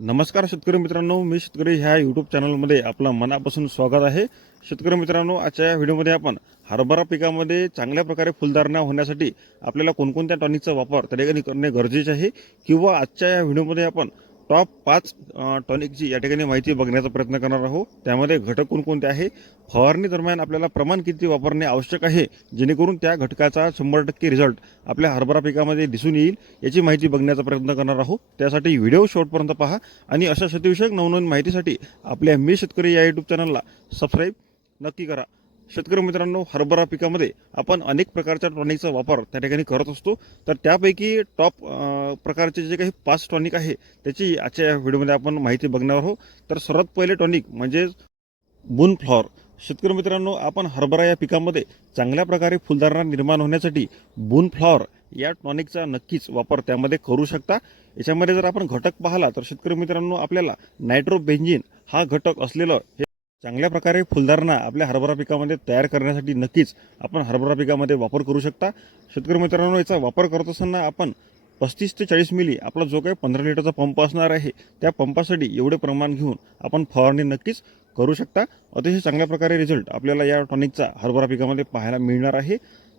नमस्कार शेतकरी मित्रांनो मी शेतकरी ह्या यूट्यूब चॅनलमध्ये आपलं मनापासून स्वागत आहे. शेतकरी मित्रांनो आजच्या या व्हिडिओमध्ये आपण हरभरा पिकामध्ये चांगल्या प्रकारे फुलधारणा होण्यासाठी आपल्याला कोणकोणत्या टॉनिकचा वापर त्या ठिकाणी करणे गरजेचे आहे किंवा आजच्या या व्हिडिओमध्ये आपण टॉप पाच टॉनिकची या ठिकाणी माहिती बघण्याचा प्रयत्न करणार आहोत. त्यामध्ये घटक कोणकोणते आहे? फवारणी दरम्यान आपल्याला प्रमाण किती वापरणे आवश्यक आहे? जेणेकरून त्या घटकाचा शंभर टक्के रिझल्ट आपल्या हरभरा पिकामध्ये दिसून येईल याची माहिती बघण्याचा प्रयत्न करणार आहोत. त्यासाठी व्हिडिओ शॉर्टपर्यंत पहा आणि अशा शेतीविषयक नवनवीन माहितीसाठी आपल्या मी शेतकरी या यूट्यूब चॅनलला सबस्क्राईब नक्की करा. शेतकरी मित्रांनो हरभरा पिकामध्ये आपण अनेक प्रकारच्या टॉनिकचा वापर त्या ठिकाणी करत असतो. तर त्यापैकी टॉप प्रकारचे जे काही पाच टॉनिक आहे त्याची आजच्या या व्हिडिओमध्ये आपण माहिती बघणार आहोत. तर सर्वात पहिले टॉनिक म्हणजे बूनफ्लॉर शेतकरी मित्रांनो आपण हरभरा या पिकामध्ये चांगल्या प्रकारे फुलधारणा निर्माण होण्यासाठी बून फ्लॉवर या टॉनिकचा नक्कीच वापर त्यामध्ये करू शकता. याच्यामध्ये जर आपण घटक पाहिला तर शेतकरी मित्रांनो आपल्याला नायट्रोबेंजिन हा घटक असलेलं हे चांगल्या प्रकारे फुलधारणा आपल्या हरभरा पिकामध्ये तयार करण्यासाठी नक्कीच आपण हरभरा पिकामध्ये वापर करू शकता. शेतकरी मित्रांनो याचा वापर करत असताना आपण पस्तीस ते चाळीस मिली आपला जो काही पंधरा लिटरचा पंप असणार आहे त्या पंपासाठी एवढे प्रमाण घेऊन आपण फवारणी नक्कीच करू शकता. अतिशय चांगल्या प्रकारे रिझल्ट आपल्याला या टॉनिकचा हरभरा पिकामध्ये पाहायला मिळणार आहे.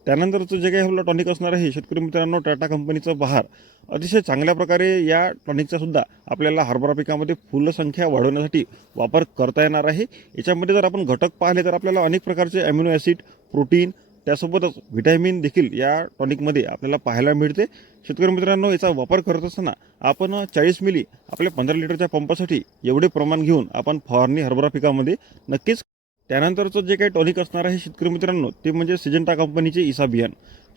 त्यानंतरचं जे काही आपलं टॉनिक असणार आहे शेतकरी मित्रांनो टाटा कंपनीचं बहार. अतिशय चांगल्या प्रकारे या टॉनिकचा सुद्धा आपल्याला हरभरा पिकामध्ये फुलसंख्या वाढवण्यासाठी वापर करता येणार आहे. याच्यामध्ये जर आपण घटक पाहिले तर आपल्याला अनेक प्रकारचे अमिनो ॲसिड प्रोटीन त्यासोबतच व्हिटॅमिन देखील या टॉनिकमध्ये आपल्याला पाहायला मिळते. शेतकरी मित्रांनो याचा वापर करत असताना आपण चाळीस मिली आपल्या पंधरा लिटरच्या पंपासाठी एवढे प्रमाण घेऊन आपण फवारणी हरभरा पिकामध्ये नक्कीच त्यानंतरचं जे काही टॉनिक असणार आहे शेतकरी मित्रांनो ते म्हणजे सिजंटा कंपनीचे इसाबियान.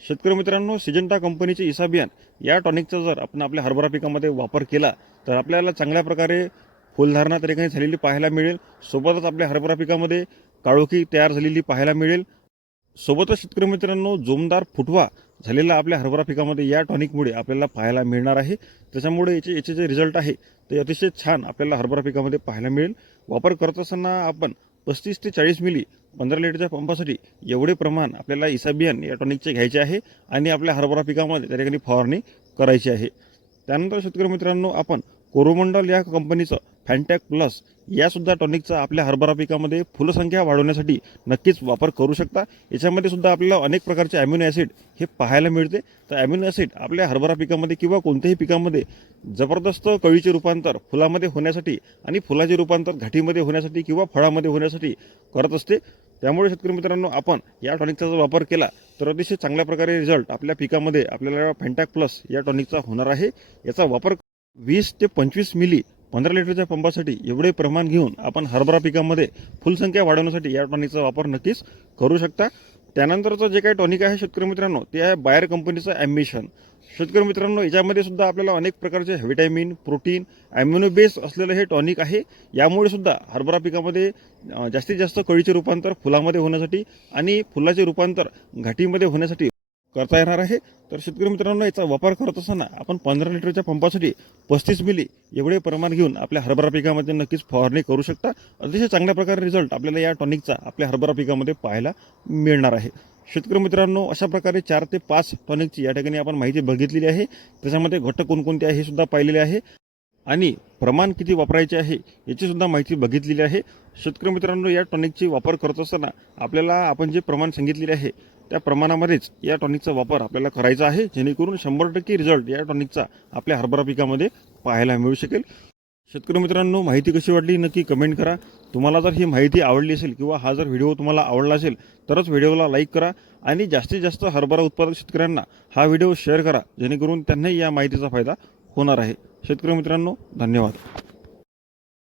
शेतकरी मित्रांनो सिजंटा कंपनीचे इसाबियान या टॉनिकचा जर आपण आपल्या हरभरा पिकामध्ये वापर केला तर आपल्याला चांगल्या प्रकारे फुलधारणा तरीकाने ठिकाणी झालेली पाहायला मिळेल. सोबतच आपल्या हरभरा पिकामध्ये काळोखी तयार झालेली पाहायला मिळेल. सोबतच शेतकरी मित्रांनो जोमदार फुटवा झालेला आपल्या हरभरा पिकामध्ये या टॉनिकमुळे आपल्याला पाहायला मिळणार आहे. त्याच्यामुळे याचे याचे जे रिझल्ट आहे ते अतिशय छान आपल्याला हरभरा पिकामध्ये पाहायला मिळेल. वापर करत असताना आपण पस्तीस ते चाळीस मिली पंधरा लिटरच्या पंपासाठी एवढे प्रमाण आपल्याला इसाबियन या टॉनिकचे घ्यायचे आहे आणि आपल्या हरभरा पिकामध्ये त्या ठिकाणी फवारणी करायची आहे. त्यानंतर शेतकरी मित्रांनो आपण कोरोमंडल या कंपनीचं फॅन्टॅक प्लस यासुद्धा टॉनिकचा आपल्या हरभरा पिकामध्ये फुलसंख्या वाढवण्यासाठी नक्कीच वापर करू शकता. याच्यामध्ये सुद्धा आपल्याला अनेक प्रकारचे ॲम्युनो ॲसिड हे पाहायला मिळते. तर ॲम्युनो ॲसिड आपल्या हरभरा पिकामध्ये किंवा कोणत्याही पिकामध्ये जबरदस्त कळीचे रूपांतर फुलामध्ये होण्यासाठी आणि फुलाचे रूपांतर घाटीमध्ये होण्यासाठी किंवा फळामध्ये होण्यासाठी करत असते. त्यामुळे शेतकरी मित्रांनो आपण या टॉनिकचा जर वापर केला तर अतिशय चांगल्या प्रकारे रिझल्ट आपल्या पिकामध्ये आपल्याला फॅन्टॅक प्लस या टॉनिकचा होणार आहे. याचा वापर वीस ते पंचवीस मिली पंधरा लिटरच्या पंपासाठी एवढे प्रमाण घेऊन आपण हरभरा पिकामध्ये फुलसंख्या वाढवण्यासाठी या टॉनिकचा वापर नक्कीच करू शकता. त्यानंतरचं जे काही टॉनिक आहे शेतकरी मित्रांनो ते आहे बायर कंपनीचं ॲम्बिशन. शेतकरी मित्रांनो याच्यामध्ये सुद्धा आपल्याला अनेक प्रकारचे व्हिटॅमिन प्रोटीन ॲम्युनो बेस असलेलं हे टॉनिक आहे. यामुळे सुद्धा हरभरा पिकामध्ये जास्तीत जास्त कळीचे रूपांतर फुलामध्ये होण्यासाठी आणि फुलाचे रूपांतर घाटीमध्ये होण्यासाठी करता येणार आहे. तर शेतकरी मित्रांनो याचा वापर करत असताना आपण पंधरा लिटरच्या पंपासाठी पस्तीस मिली एवढे प्रमाण घेऊन आपल्या हरभरा पिकामध्ये नक्कीच फवारणी करू शकता. अतिशय चांगल्या प्रकारे रिझल्ट आपल्याला या टॉनिकचा आपल्या हरभरा पिकामध्ये पाहायला मिळणार आहे. शेतकरी मित्रांनो अशा प्रकारे चार ते पाच टॉनिकची या ठिकाणी आपण माहिती बघितलेली आहे. त्याच्यामध्ये घटक कोणकोणते आहे हे सुद्धा पाहिलेले आहे. आणि प्रमाण किती वापरायचे आहे याची सुद्धा माहिती बघितलेली आहे. शेतकरी मित्रांनो या टॉनिकची वापर करत असताना आपल्याला आपण जे प्रमाण सांगितलेले आहे त्या प्रमाणामध्येच या टॉनिकचा वापर आपल्याला करायचा आहे जेणेकरून शंभर टक्के रिझल्ट या टॉनिकचा आपल्या हरभरा पिकामध्ये पाहायला मिळू शकेल. शेतकरी मित्रांनो माहिती कशी वाटली नक्की कमेंट करा. तुम्हाला जर ही माहिती आवडली असेल किंवा हा जर व्हिडिओ तुम्हाला आवडला असेल तरच व्हिडिओला लाईक करा आणि जास्तीत जास्त हरभरा उत्पादक शेतकऱ्यांना हा व्हिडिओ शेअर करा जेणेकरून त्यांनाही या माहितीचा फायदा होणार आहे. शेतकरी मित्रांनो धन्यवाद.